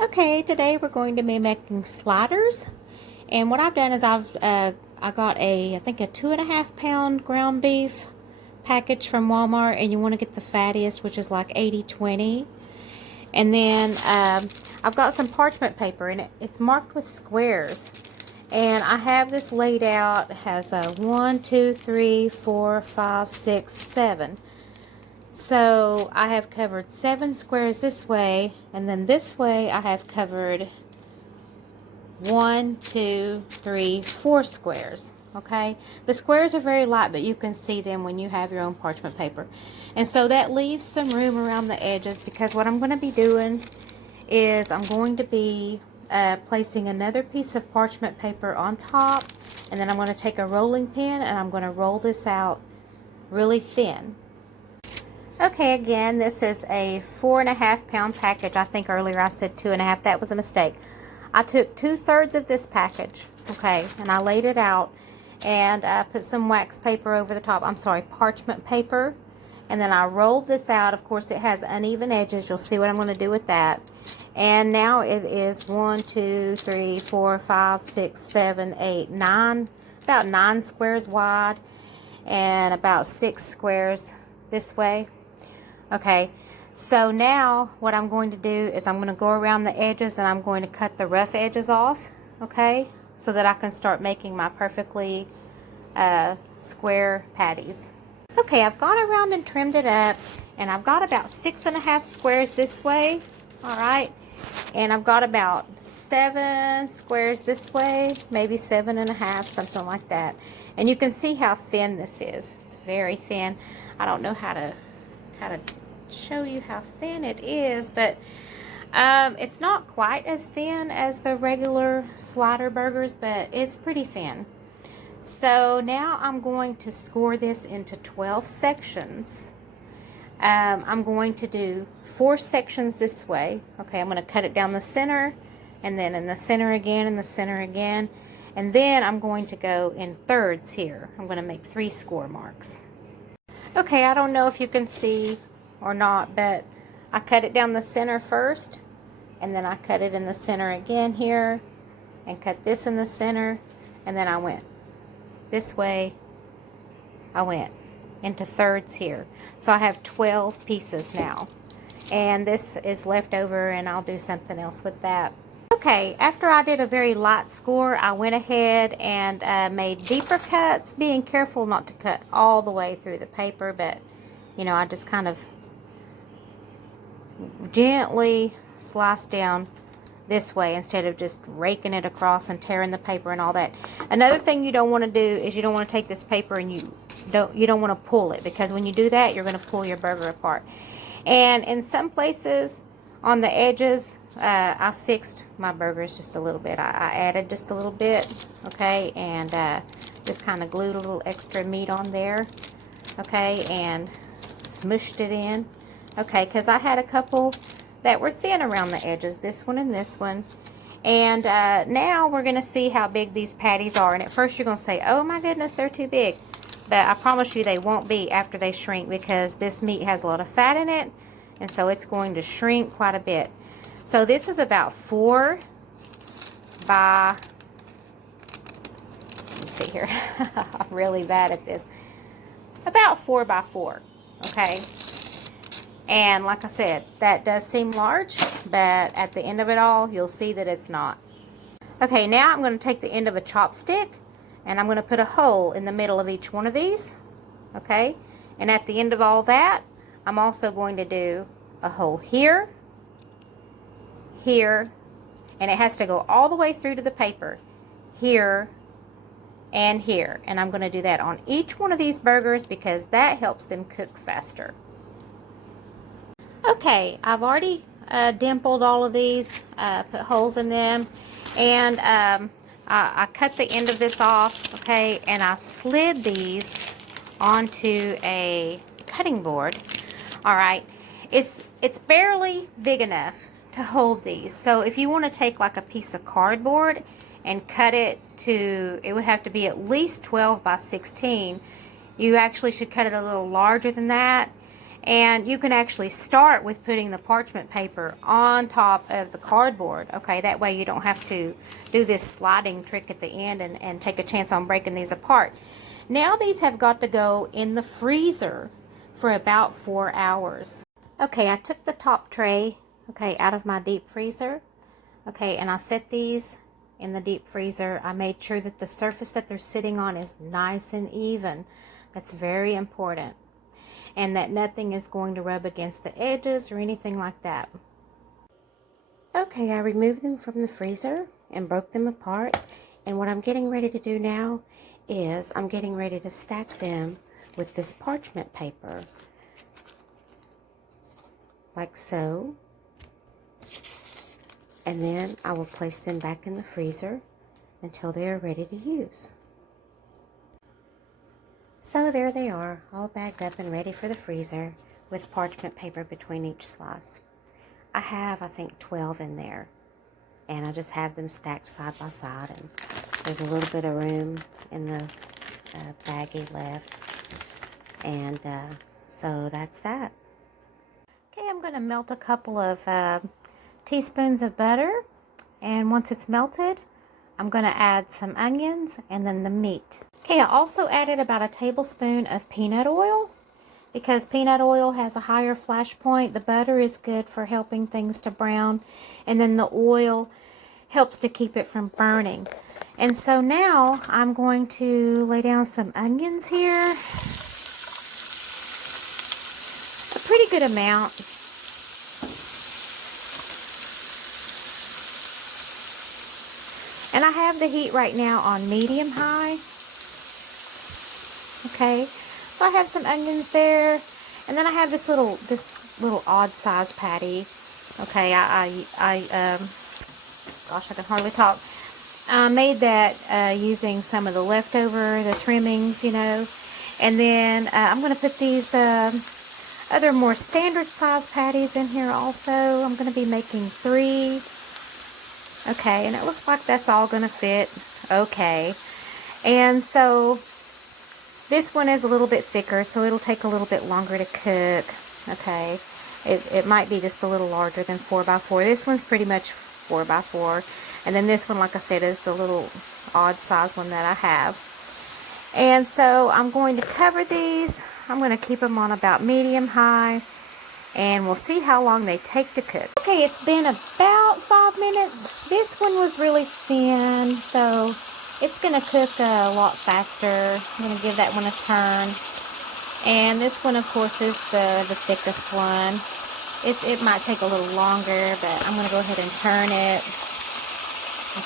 Okay, today we're going to be making sliders, and what I've done is I got I think a 2.5 pound ground beef package from Walmart, and you want to get the fattiest, which is like 80/20. And then I've got some parchment paper, and it's marked with squares. And I have this laid out. It has a 1, 2, 3, 4, 5, 6, 7. So I have covered 7 squares this way, and then this way I have covered 1, 2, 3, 4 squares. Okay, the squares are very light, but you can see them when you have your own parchment paper. And so that leaves some room around the edges, because what I'm going to be doing is I'm going to be placing another piece of parchment paper on top, and then I'm going to take a rolling pin and I'm going to roll this out really thin. Okay, again, this is a 4.5 pound package. I think earlier I said 2.5. That was a mistake. I took 2/3 of this package, okay, and I laid it out, and I put some wax paper over the top. I'm sorry, parchment paper. And then I rolled this out. Of course, it has uneven edges. You'll see what I'm going to do with that. And now it is 1, 2, 3, 4, 5, 6, 7, 8, 9, about 9 squares wide, and about 6 squares this way. Okay, so now what I'm going to do is I'm going to go around the edges, and I'm going to cut the rough edges off, okay, so that I can start making my perfectly square patties. Okay, I've gone around and trimmed it up, and I've got about 6.5 squares this way, all right, and I've got about 7 squares this way, maybe 7.5, something like that. And you can see how thin this is. It's very thin. I don't know how to show you how thin it is, but it's not quite as thin as the regular slider burgers, but it's pretty thin. So now I'm going to score this into 12 sections. I'm going to do 4 sections this way. Okay, I'm going to cut it down the center, and then in the center again, and the center again, and then I'm going to go in thirds here. I'm going to make 3 score marks. Okay, I don't know if you can see or not, but I cut it down the center first, and then I cut it in the center again here, and cut this in the center, and then I went this way. I went into thirds here. So I have 12 pieces now, and this is left over, and I'll do something else with that. Okay, after I did a very light score, I went ahead and made deeper cuts, being careful not to cut all the way through the paper, but you know, I just kind of gently sliced down this way instead of just raking it across and tearing the paper and all that. Another thing you don't want to do is you don't want to take this paper and you don't want to pull it, because when you do that, you're going to pull your burger apart. And in some places on the edges, I fixed my burgers just a little bit. I added just a little bit, okay, and just kind of glued a little extra meat on there, okay, and smushed it in, okay, because I had a couple that were thin around the edges, this one and this one. And now we're going to see how big these patties are. And at first you're going to say, oh my goodness, they're too big. But I promise you they won't be after they shrink, because this meat has a lot of fat in it, and so it's going to shrink quite a bit. So this is about 4 by, let me see here, I'm really bad at this, about 4 by 4, okay? And like I said, that does seem large, but at the end of it all, you'll see that it's not. Okay, now I'm going to take the end of a chopstick, and I'm going to put a hole in the middle of each one of these, okay? And at the end of all that, I'm also going to do a hole here, here, and it has to go all the way through to the paper, here, and here. And I'm going to do that on each one of these burgers, because that helps them cook faster. Okay, I've already dimpled all of these, put holes in them, and I cut the end of this off, okay, and I slid these onto a cutting board. All right, it's barely big enough to hold these. So if you want to take like a piece of cardboard and cut it to, it would have to be at least 12 by 16. You actually should cut it a little larger than that. And you can actually start with putting the parchment paper on top of the cardboard. Okay, that way you don't have to do this sliding trick at the end and take a chance on breaking these apart. Now these have got to go in the freezer for about 4 hours. Okay, I took the top tray, okay, out of my deep freezer. Okay, and I set these in the deep freezer. I made sure that the surface that they're sitting on is nice and even. That's very important. And that nothing is going to rub against the edges or anything like that. Okay, I removed them from the freezer and broke them apart. And what I'm getting ready to do now is I'm getting ready to stack them with this parchment paper. Like so. And then I will place them back in the freezer until they are ready to use. So there they are, all bagged up and ready for the freezer with parchment paper between each slice. I have, I think, 12 in there. And I just have them stacked side by side. And there's a little bit of room in the baggie left. And so that's that. Okay, I'm going to melt a couple of teaspoons of butter. And once it's melted, I'm going to add some onions and then the meat. Okay, I also added about a tablespoon of peanut oil because peanut oil has a higher flash point. The butter is good for helping things to brown, and then the oil helps to keep it from burning. And so now I'm going to lay down some onions here. A pretty good amount. And I have the heat right now on medium-high. Okay, so I have some onions there, and then I have this little odd size patty. Okay, gosh, I can hardly talk. I made that using some of the the trimmings, you know. And then I'm going to put these other more standard size patties in here also. I'm going to be making 3. Okay, and it looks like that's all going to fit okay. And so this one is a little bit thicker, so it'll take a little bit longer to cook. Okay, it might be just a little larger than 4x4. This one's pretty much 4x4. And then this one, like I said, is the little odd size one that I have. And so I'm going to cover these. I'm going to keep them on about medium-high. And we'll see how long they take to cook. Okay, it's been about 5 minutes. This one was really thin, so it's going to cook a lot faster. I'm going to give that one a turn. And this one, of course, is the thickest one. It might take a little longer, but I'm going to go ahead and turn it.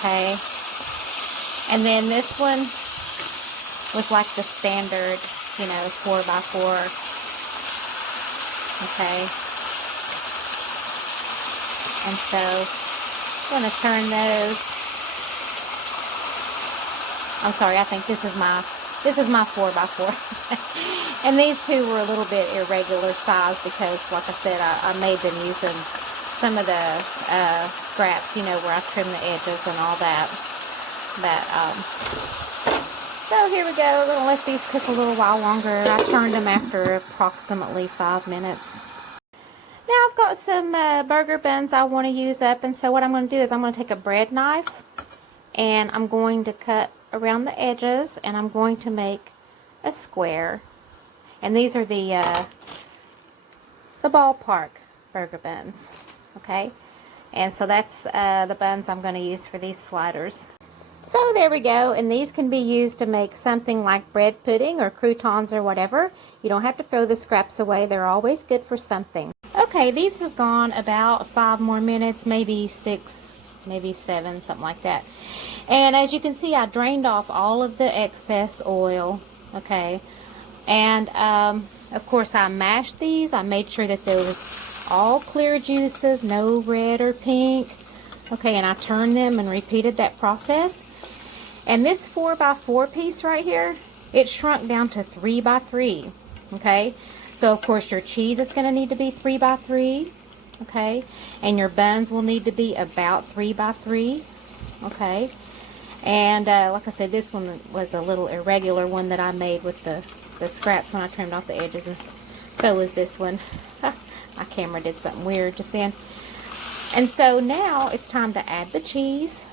Okay. And then this one was like the standard, you know, 4x4. Okay, and so I'm going to turn those. I'm sorry, I think this is my 4x4. And these two were a little bit irregular size because, like I said, I made them using some of the scraps, you know, where I trim the edges and all that. But so here we go. We're going to let these cook a little while longer. I turned them after approximately 5 minutes. Now I've got some burger buns I want to use up. And so what I'm going to do is I'm going to take a bread knife. And I'm going to cut around the edges. And I'm going to make a square. And these are the ballpark burger buns. Okay. And so that's the buns I'm going to use for these sliders. So there we go, and these can be used to make something like bread pudding or croutons or whatever. You don't have to throw the scraps away. They're always good for something. Okay, these have gone about 5 more minutes, maybe 6, maybe 7, something like that. And as you can see, I drained off all of the excess oil, okay. And, of course, I mashed these. I made sure that there was all clear juices, no red or pink. Okay, and I turned them and repeated that process. And this 4x4 piece right here, it shrunk down to 3x3, okay? So, of course, your cheese is going to need to be 3x3, okay? And your buns will need to be about 3x3, okay? And, like I said, this one was a little irregular one that I made with the scraps when I trimmed off the edges and So is this one. My camera did something weird just then. And so now it's time to add the cheese.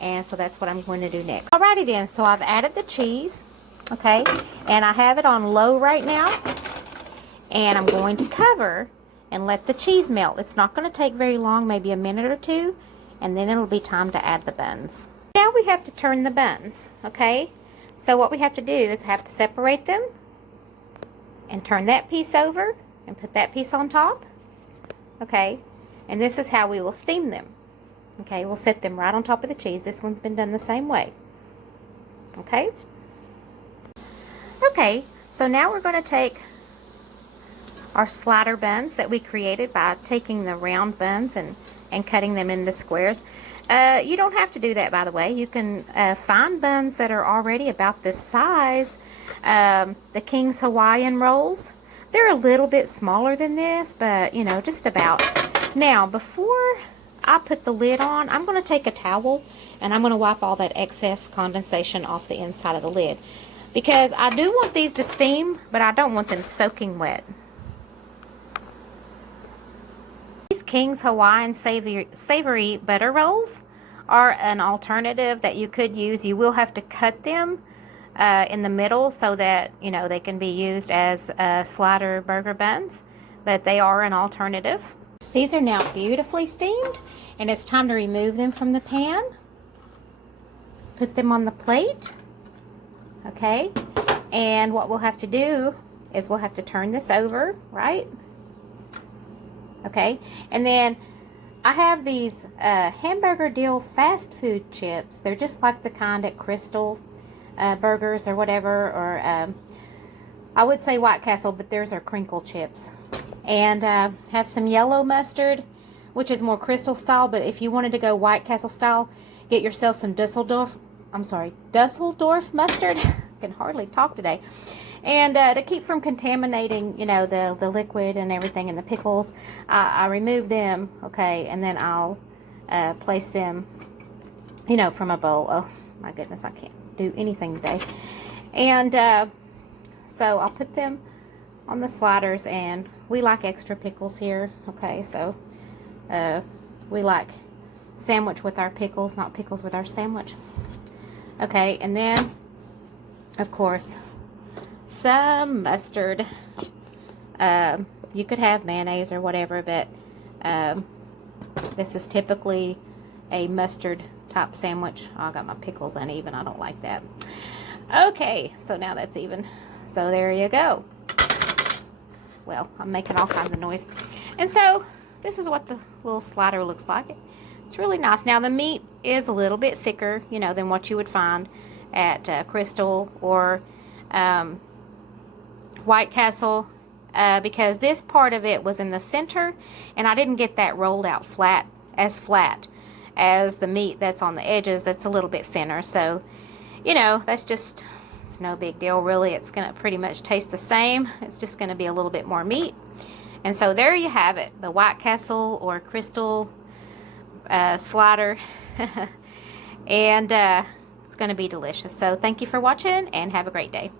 And so that's what I'm going to do next. Alrighty then, so I've added the cheese, okay, and I have it on low right now. And I'm going to cover and let the cheese melt. It's not going to take very long, maybe a minute or two, and then it'll be time to add the buns. Now we have to turn the buns, okay? So what we have to do is have to separate them and turn that piece over and put that piece on top, okay? And this is how we will steam them, okay? We'll set them right on top of the cheese. This one's been done the same way, okay? Okay, so now we're going to take our slider buns that we created by taking the round buns and cutting them into squares. You don't have to do that, by the way. You can find buns that are already about this size. The King's Hawaiian rolls, they're a little bit smaller than this, but you know, just about. Now, before I put the lid on, I'm going to take a towel and I'm going to wipe all that excess condensation off the inside of the lid, because I do want these to steam, but I don't want them soaking wet. These King's Hawaiian savory butter rolls are an alternative that you could use. You will have to cut them in the middle so that, you know, they can be used as slider burger buns, but they are an alternative. These are now beautifully steamed, and it's time to remove them from the pan. Put them on the plate, okay? And what we'll have to do is we'll have to turn this over, right? Okay, and then I have these hamburger deal fast food chips. They're just like the kind at Krystal burgers or whatever, or I would say White Castle, but theirs are crinkle chips. And have some yellow mustard, which is more Krystal style, but if you wanted to go White Castle style, get yourself some Dusseldorf mustard. I can hardly talk today. And to keep from contaminating, you know, the liquid and everything in the pickles, I remove them, okay, and then I'll place them, you know, from a bowl. Oh, my goodness, I can't do anything today. And so I'll put them on the sliders, and we like extra pickles here, okay, so we like sandwich with our pickles, not pickles with our sandwich. Okay, and then, of course, some mustard. You could have mayonnaise or whatever, but this is typically a mustard type sandwich. Oh, I got my pickles uneven. I don't like that. Okay, so now that's even. So there you go. Well, I'm making all kinds of noise. And so this is what the little slider looks like. It's really nice. Now the meat is a little bit thicker, you know, than what you would find at Krystal or White Castle, because this part of it was in the center, and I didn't get that rolled out flat as the meat that's on the edges. That's a little bit thinner. So, you know, that's just, it's no big deal really. It's gonna pretty much taste the same. It's just gonna be a little bit more meat. And so there you have it, the White Castle or Krystal slider. And it's gonna be delicious. So thank you for watching, and have a great day.